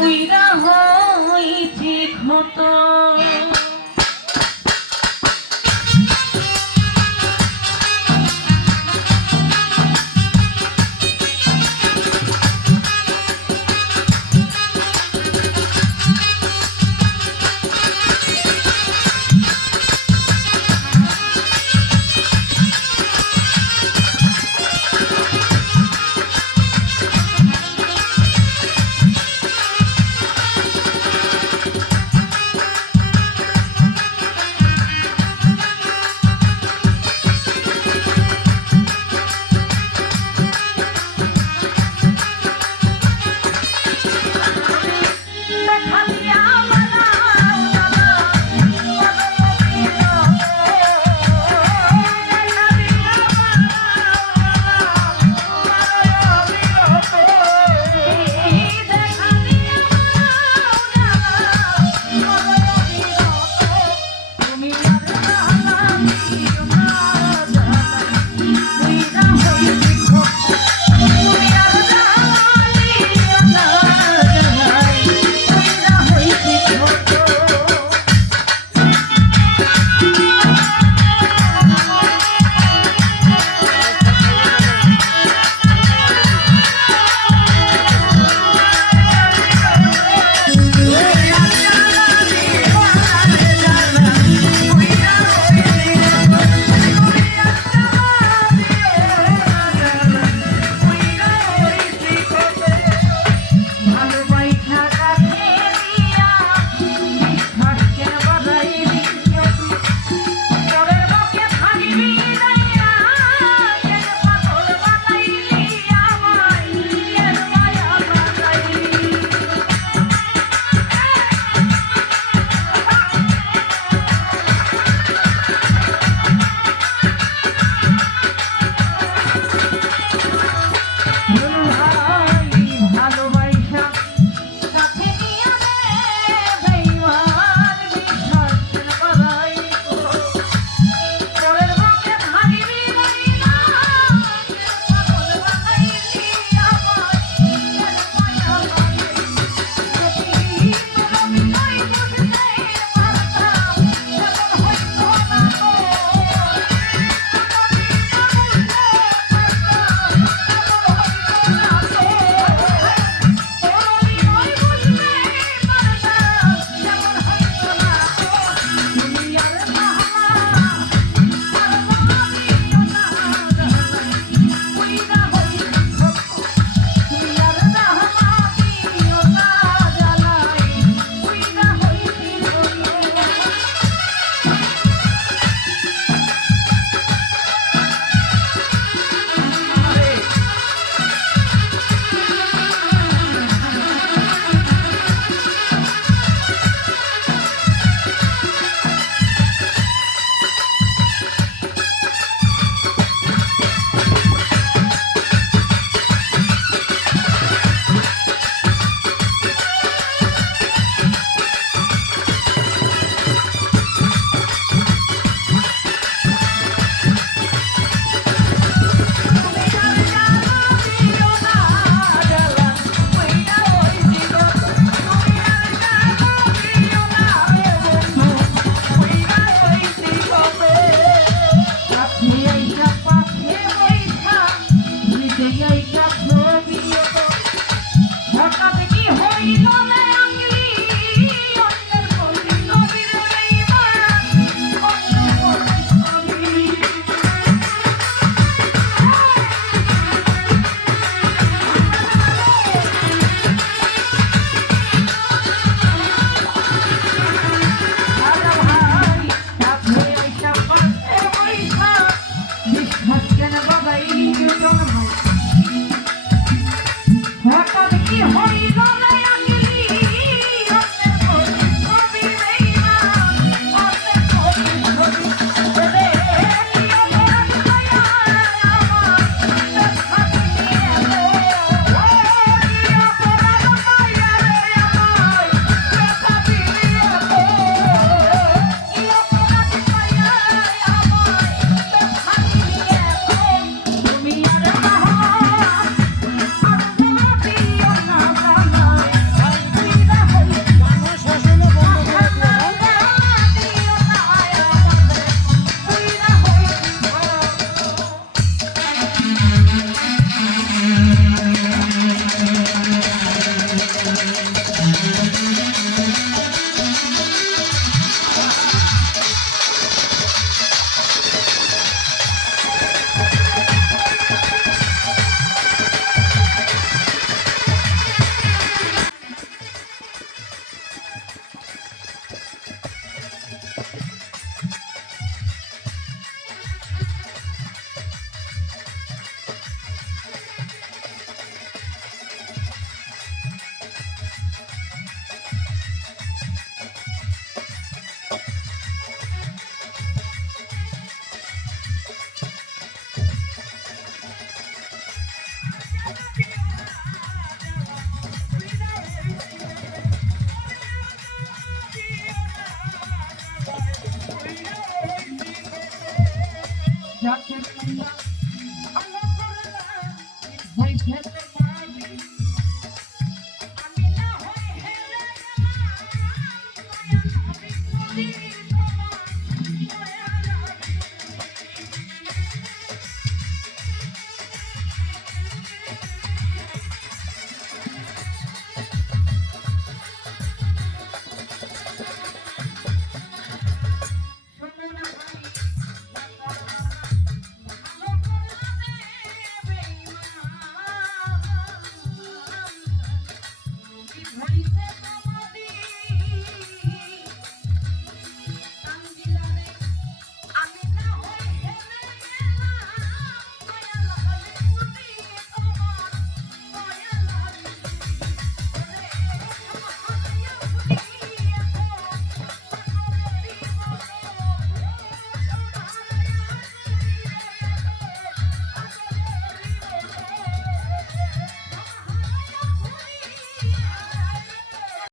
We